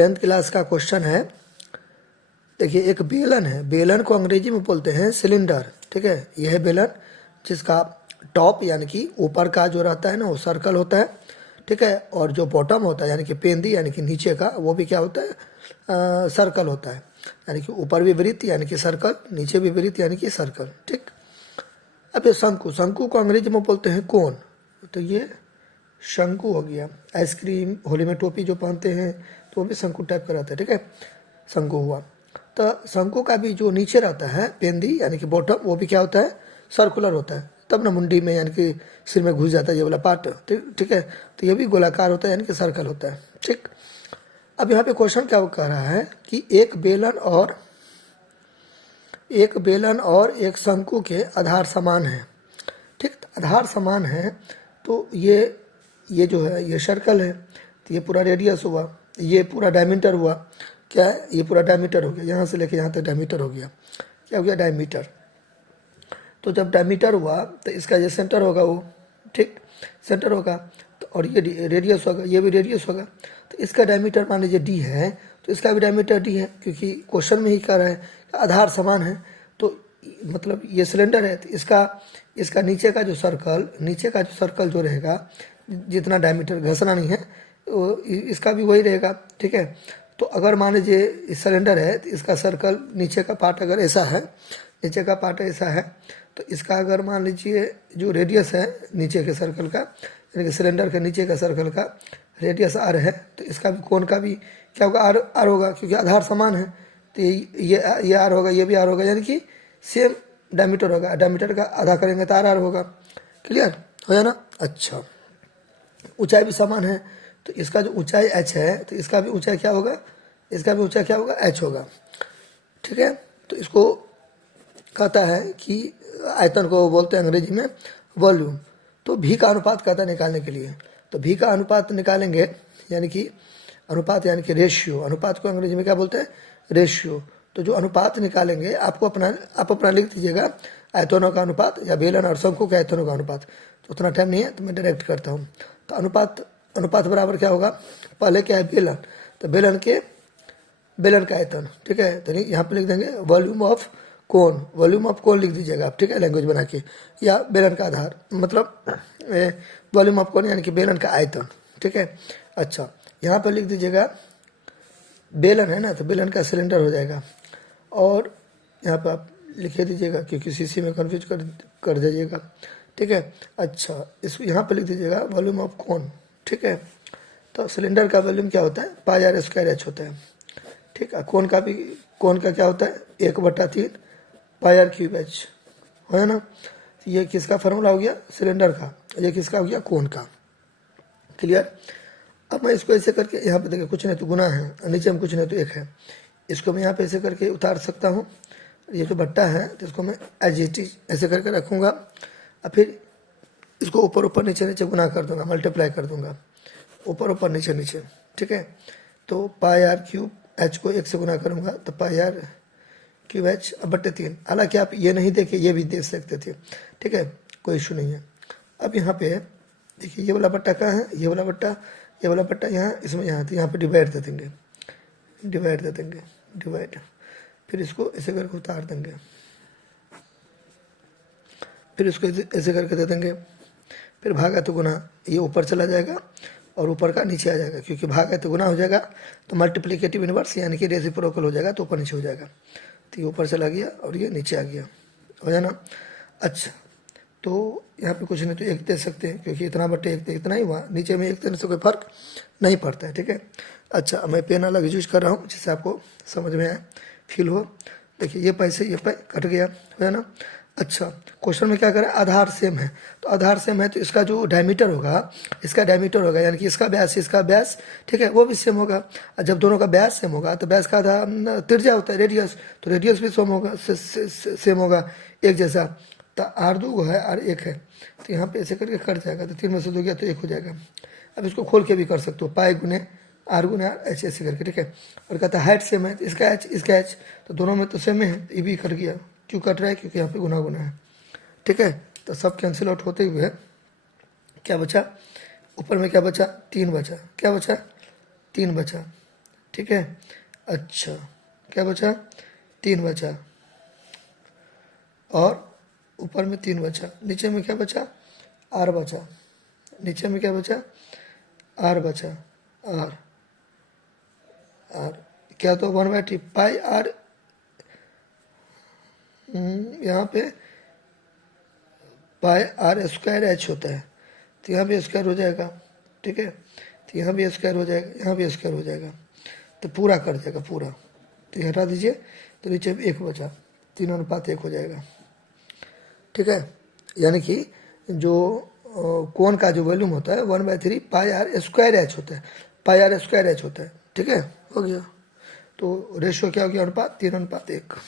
10th class का question है। देखिए एक बेलन है, बेलन को अंग्रेजी में बोलते हैं सिलेंडर, ठीक है। यह है बेलन जिसका टॉप यानी कि ऊपर का जो रहता है ना वो सर्कल होता है, ठीक है। और जो बॉटम होता है यानी कि पेंदी यानी कि नीचे का वो भी क्या होता है, सर्कल होता है। यानी कि ऊपर भी वृत्त यानी कि सर्कल, नीचे भी वृत्त यानी कि सर्कल, ठीक। अब ये शंकु, शंकु को अंग्रेजी में बोलते हैं कोन, तो ये शंकु हो गया। आइसक्रीम, होली में टोपी जो पहनते हैं तो वो भी शंकु टाइप का रहता है, ठीक है, शंकु हुआ। तो शंकु का भी जो नीचे रहता है पेंदी यानी कि बॉटम, वो भी क्या होता है, सर्कुलर होता है। तब ना मुंडी में यानी कि सिर में घुस जाता है ये वाला पार्ट, ठीक है। तो ये भी गोलाकार होता है यानी कि सर्कल होता है, ठीक। अब यहाँ पे क्वेश्चन क्या कह रहा है कि एक बेलन और एक शंकु के आधार समान है, ठीक। आधार समान है तो ये जो है ये सर्कल है, तो ये पूरा रेडियस हुआ, ये पूरा डायमीटर हुआ। क्या है, ये पूरा डायमीटर हो गया, यहाँ से लेके यहाँ तक डायमीटर हो गया। क्या हो गया, डायमीटर। तो जब डायमीटर हुआ तो इसका ये सेंटर होगा, वो ठीक सेंटर होगा। तो और ये रेडियस होगा, ये भी रेडियस होगा। तो इसका डायमीटर मान लीजिए डी है, तो इसका भी डायमीटर डी है, क्योंकि क्वेश्चन में ही कह रहा है आधार समान है। तो मतलब ये सिलेंडर है, तो इसका नीचे का जो सर्कल जो रहेगा, जितना डायमीटर घसना नहीं है इसका भी वही रहेगा, ठीक है। तो अगर मान लीजिए इस सिलेंडर है तो इसका सर्कल नीचे का पार्ट अगर ऐसा है, नीचे का पार्ट ऐसा है, तो इसका अगर मान लीजिए जो रेडियस है नीचे के सर्कल का, यानी कि सिलेंडर के नीचे का सर्कल का रेडियस आर है, तो इसका भी कोण का भी क्या होगा, आर होगा, क्योंकि आधार समान है। तो ये आर होगा, ये भी आर होगा, यानी कि सेम डायमीटर होगा। डायमीटर का आधा करेंगे तो आर होगा। क्लियर हो जाए ना। अच्छा, ऊंचाई भी समान है, तो इसका जो ऊंचाई h है तो इसका भी ऊंचाई क्या होगा, इसका भी ऊंचाई क्या होगा, h होगा, ठीक है। तो इसको कहता है कि आयतन को बोलते हैं अंग्रेजी में वॉल्यूम। तो भी का अनुपात कहता है निकालने के लिए, तो भी का अनुपात निकालेंगे, यानी कि अनुपात यानी कि रेशियो। अनुपात को अंग्रेजी में क्या बोलते हैं, रेशियो। तो जो अनुपात निकालेंगे आप अपना लिख दीजिएगा, आयतनों का अनुपात या बेलन और शंकु के आयतनों का अनुपात। तो उतना टाइम नहीं है तो मैं डायरेक्ट करता हूँ। तो अनुपात बराबर क्या होगा, पहले क्या है बेलन, तो बेलन का आयतन, ठीक है। तो यहाँ पे लिख देंगे वॉल्यूम ऑफ कोन लिख दीजिएगा आप, ठीक है, लैंग्वेज बना के, या बेलन का आधार मतलब वॉल्यूम ऑफ कोन यानी कि बेलन का आयतन, ठीक है। अच्छा, यहाँ पे लिख दीजिएगा बेलन है ना, तो बेलन का सिलेंडर हो जाएगा। और यहाँ पे आप लिखे दीजिएगा, क्योंकि सीसी में कन्फ्यूज कर दीजिएगा, ठीक है। अच्छा, इसको यहाँ पे लिख दीजिएगा वॉल्यूम ऑफ कोन, ठीक है। तो सिलेंडर का वॉल्यूम क्या होता है, पाई आर स्क्वायर एच होता है, ठीक है। कोन का क्या होता है, 1/3 पाई आर क्यूब एच, है ना। तो ये किसका फॉर्मूला हो गया, सिलेंडर का। ये किसका हो गया, कोन का। क्लियर। अब मैं इसको ऐसे करके यहाँ पे देखिए कुछ नहीं तो गुना है, नीचे में कुछ नहीं तो एक है, इसको मैं यहाँ पे ऐसे करके उतार सकता हूँ। ये जो भट्टा है तो इसको मैं एज इट इज ऐसे करके रखूँगा, और फिर इसको ऊपर नीचे गुना कर दूंगा, मल्टीप्लाई कर दूंगा, ऊपर नीचे, ठीक है। तो पाई आर क्यूब एच को 1 से गुना करूंगा तो पाई आर क्यूब एच बट्टे 3। हालांकि आप ये नहीं देखे, ये भी दे सकते थे, ठीक है, कोई इशू नहीं है। अब यहाँ पे देखिए ये वाला बट्टा कहाँ है, ये वाला बट्टा यहाँ, इसमें यहाँ, तो यहाँ पे डिवाइड दे देंगे, डिवाइड। फिर इसको ऐसे करके उतार देंगे, फिर इसको ऐसे करके दे देंगे, फिर भागा तो गुना, ये ऊपर चला जाएगा और ऊपर का नीचे आ जाएगा, क्योंकि भाग है तो गुना हो जाएगा, तो मल्टीप्लिकेटिव इनवर्स यानी कि रेसिप्रोकल हो जाएगा, तो ऊपर नीचे हो जाएगा। तो ये ऊपर चला गया और ये नीचे आ गया, हो जाना। अच्छा, तो यहाँ पे कुछ नहीं तो 1 दे सकते हैं, क्योंकि इतना बट्टे 1 इतना ही हुआ, नीचे में 1 देने से कोई फर्क नहीं पड़ता है, ठीक है। अच्छा, मैं पेन अलग यूज कर रहा हूँ जिससे आपको समझ में आए, फील हो। देखिए ये पैसे कट गया, है ना। अच्छा, क्वेश्चन में क्या करें, आधार सेम है, तो आधार सेम है तो इसका जो डायमीटर होगा, यानी कि इसका व्यास, ठीक है, वो भी सेम होगा। और जब दोनों का व्यास सेम होगा तो व्यास का आधा त्रिज्या होता है रेडियस, तो रेडियस भी सेम होगा, एक जैसा। तो R2 है, R1 है, तो यहाँ पे ऐसे करके कट जाएगा, तो 3 में से 2 गया तो 1 हो जाएगा। अब इसको खोल के भी कर सकते हो, पाई गुने R गुने R ऐसे करके, ठीक है। और कहता है हाइट सेम है, तो इसका H, तो दोनों में तो सेम है, ये भी कट गया। क्यों कट रहा है, क्योंकि यहाँ पे गुना है, ठीक है। तो सब कैंसिल आउट होते हुए क्या बचा, ऊपर में क्या बचा, 3 बचा, क्या बचा, 3 बचा, ठीक है। अच्छा, क्या बचा? 3 बचा, और ऊपर में 3 बचा, नीचे में क्या बचा? आर बचा। नीचे में क्या बचा? आर बचा। आर आर क्या? तो 1/3 पाई आर। यहाँ पे पाई आर स्क्वायर एच होता है, तो यहाँ भी स्क्वायर हो जाएगा, ठीक है। तो यहाँ भी स्क्वायर हो जाएगा, यहाँ भी स्क्वायर हो जाएगा, तो पूरा कर जाएगा पूरा। तो ये हटा दीजिए, तो नीचे में 1 बचा, 3:1 हो जाएगा, ठीक है। यानी कि जो कोण का जो वॉल्यूम होता है 1/3 पाई आर स्क्वायर एच होता है, पाई आर स्क्वायर एच होता है, ठीक है। हो गया। तो रेशियो क्या हो गया? अनुपात 3:1।